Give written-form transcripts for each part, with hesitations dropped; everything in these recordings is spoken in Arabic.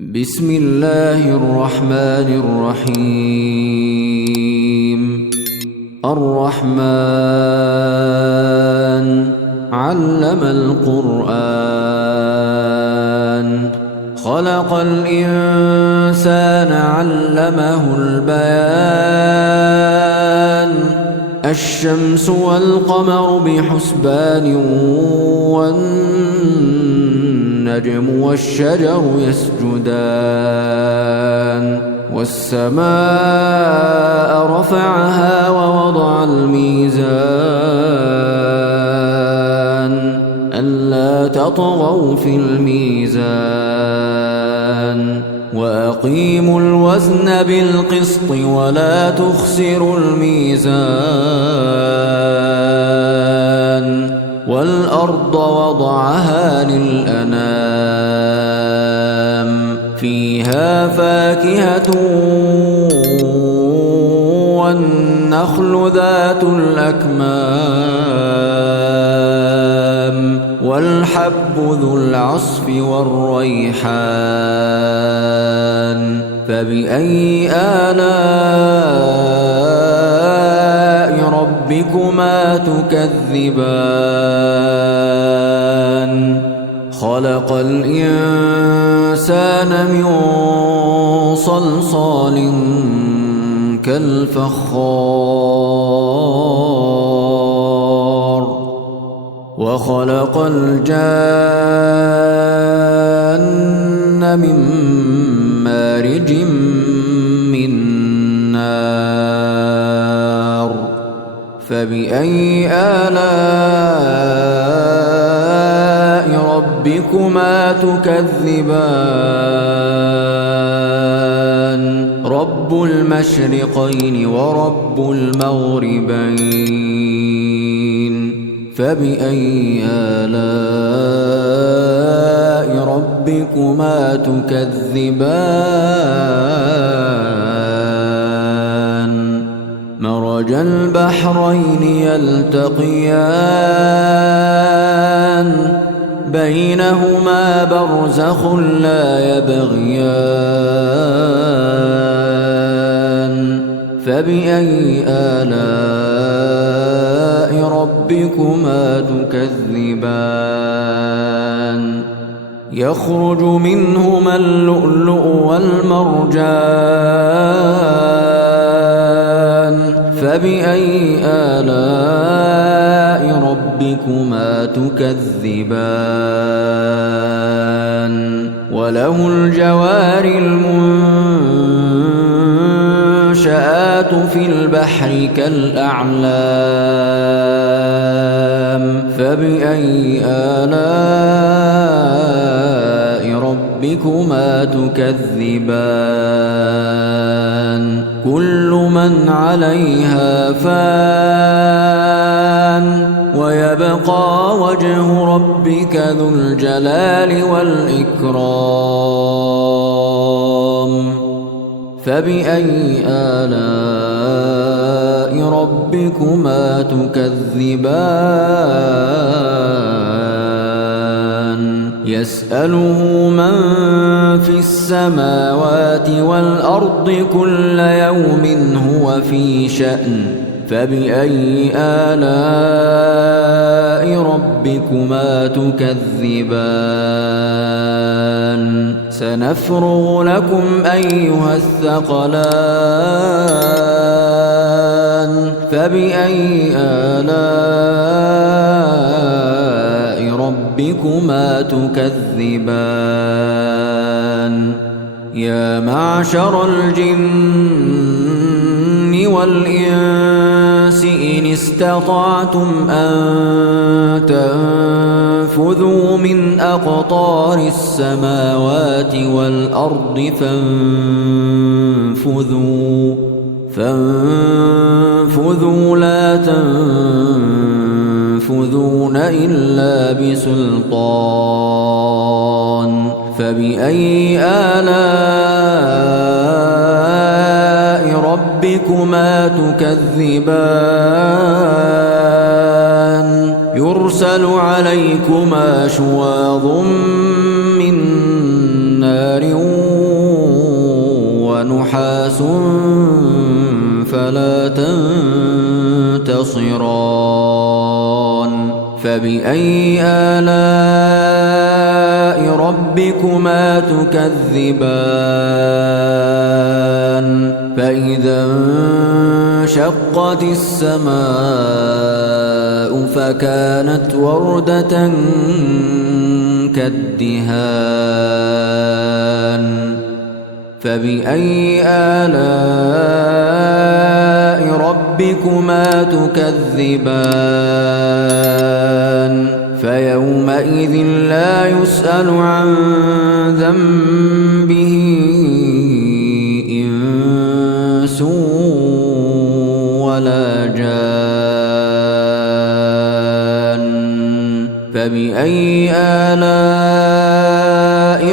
بسم الله الرحمن الرحيم. الرحمن علم القرآن خلق الإنسان علمه البيان الشمس والقمر بحسبان والنجم والشجر يسجدان والسماء رفعها ووضع الميزان ألا تطغوا في الميزان وأقيموا الوزن بالقسط ولا تخسروا الميزان والأرض وضعها للأنام فيها فاكهة والنخل ذات الأكمام والحب ذو العصف والريحان فبأي آلاء ربكما تكذبان خلق الإنسان من صلصال كالفخار وخلق الجان من مارج من نار فبأي آلاء ربكما تكذبان رب المشرقين ورب المغربين فبأي آلاء ربكما تكذبان مرج البحرين يلتقيان بينهما برزخ لا يبغيان فبأي آلاء ربكما تكذبان يخرج منهما اللؤلؤ والمرجان فبأي آلاء ربكما تكذبان وله الجوار المنشآت في البحر كالأعلام فبأي آلاء ربكما تكذبان كل من عليها فان ويبقى وجه ربك ذو الجلال والإكرام فبأي آلاء ربكما تكذبان يسأله من في السماوات والأرض كل يوم هو في شأن فبأي آلاء ربكما تكذبان سنفرغ لكم أيها الثقلان فبأي آلاء ربكما تكذبان يا معشر الجن والإنس إن استطعتم أن تنفذوا من أقطار السماوات والأرض فانفذوا لا تنفذون إلا بسلطان فبأي آلاء ربكما تكذبان يرسل عليكما شواظ من نار ونحاس فلا تنتصران فبأي آلاء ربكما تكذبان فإذا انشقت السماء فكانت وردة كالدهان فبأي آلاء ربكما تكذبان فيومئذ لا يسأل عن ذنبه إنس ولا جان فبأي آلاء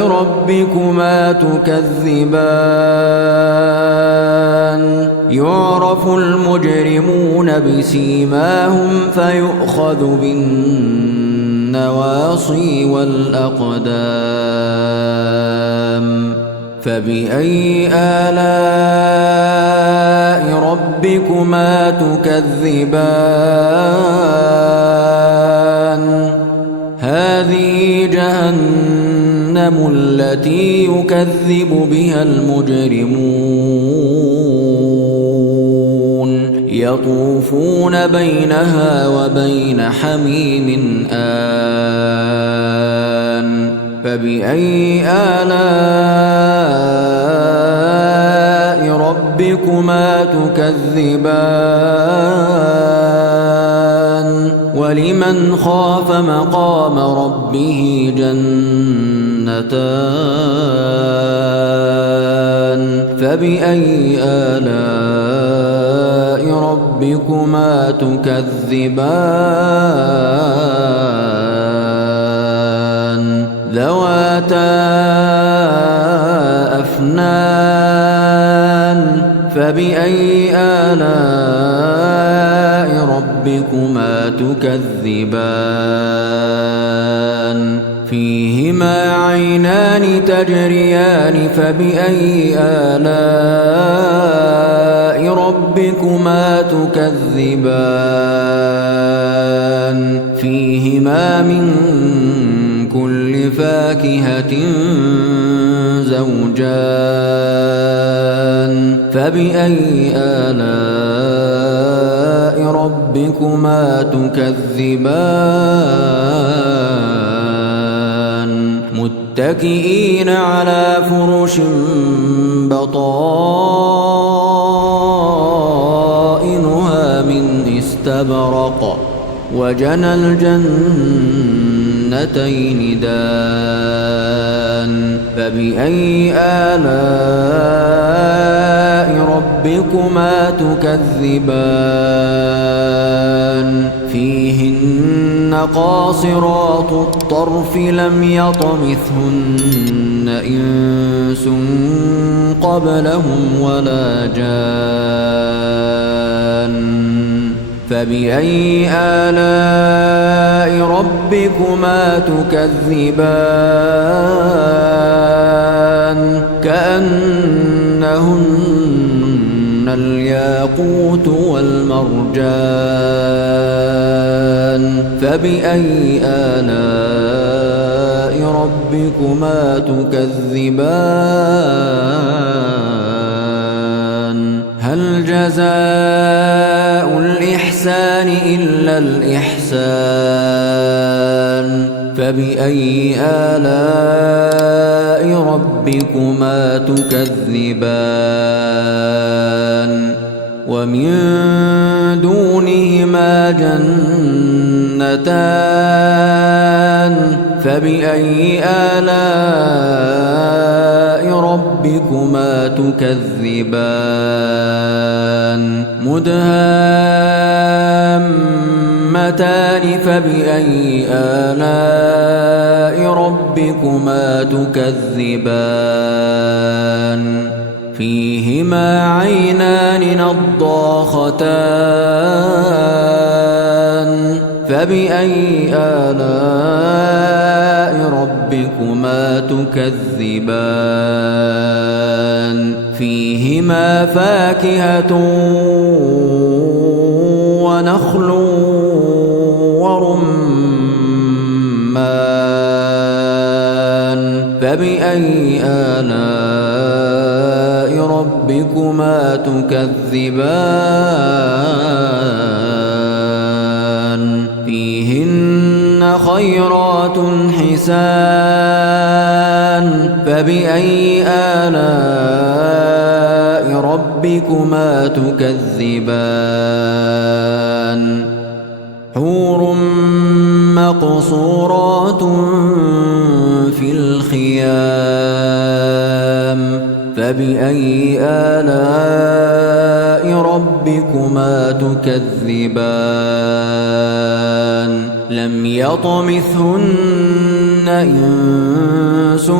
ربكما تكذبان يعرف المجرمون بسيماهم فيؤخذ بالنواصي والأقدام فبأي آلاء ربكما تكذبان هذه جهنم التي يكذب بها المجرمون يطوفون بينها وبين حميم آن فبأي آلاء ربكما تكذبان ولمن خاف مقام ربه جنتان فبأي آلاء ربكما تكذبان ذواتا أفنان فبأي آلاء ربكما تكذبان فيهما عينان تجريان فبأي آلاء ربكما تكذبان فيهما من كل فاكهة زوجان فبأي آلاء ربكما تكذبان متكئين على فرش بطائنها من استبرق وجنى الجنتين دان فبأي آلاء ربكما تكذبان فيهن قاصرات الطرف لم يطمثهن إنس قبلهم ولا جان فبأي آلاء ربكما تكذبان كأنهن الياقوت والمرجان فبأي آلاء ربكما تكذبان هل جزاء الإحسان إلا الإحسان فبأي آلاء ربكما تكذبان ومن دونهما جنتان فبأي آلاء ربكما تكذبان مدهامتان فبأي آلاء ربكما تكذبان فيهما عينان نضاختان فبأي آلاء ربكما ربكما تكذبان فيهما فاكهة ونخل ورمان فبأي آلاء ربكما تكذبان فيهن خيرات حسان فبأي آلاء ربكما تكذبان حور مقصورات في الخيام فبأي آلاء ربكما تكذبان لم يطمثهن إنس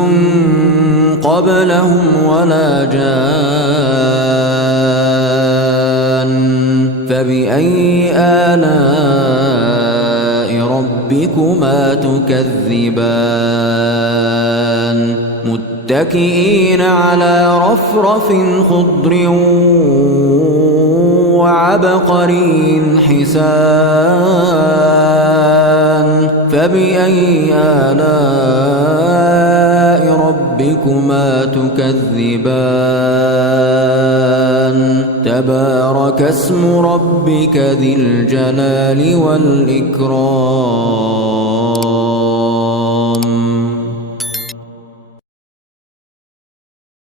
قبلهم ولا جان فبأي آلاء ربكما تكذبان متكئين على رفرف خضر وعبقري حسان فبأي آلاء ربكما تكذبان تبارك اسم ربك ذي الجلال والإكرام